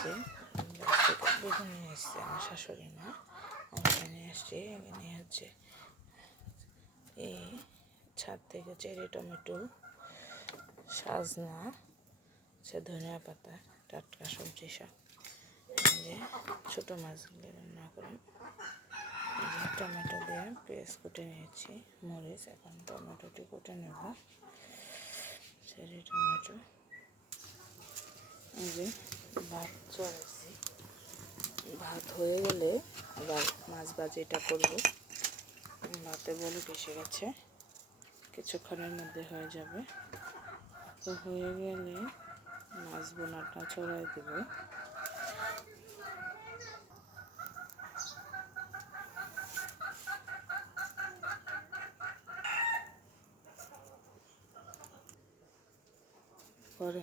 যে গাছ থেকে বেগুন নিয়ে এসছে আমার শাশুড়ি মা, আমাকে নিয়ে এসছে। এখানে হচ্ছে এই ছাদ থেকে চেরি টমেটো, সাজনা, ধনিয়া পাতা, টাটকা সবজি সব। যে ছোটো মাছগুলো রান্না করে টমেটো দিয়ে পেঁয়াজ কুটে নিয়েছি, মরিচ। এখন টমেটোটি কুটে নেব, চেরি টমেটো। এই যে ভাত চড়াইছি, ভাত হয়ে গেলে আবার মাছ ভাজিটা করব। ভাতে বলে এসে গেছে, কিছুক্ষণের মধ্যে হয়ে যাবে। তো হয়ে গেলে মাছ বোনাটা চড়াই দেব। পরে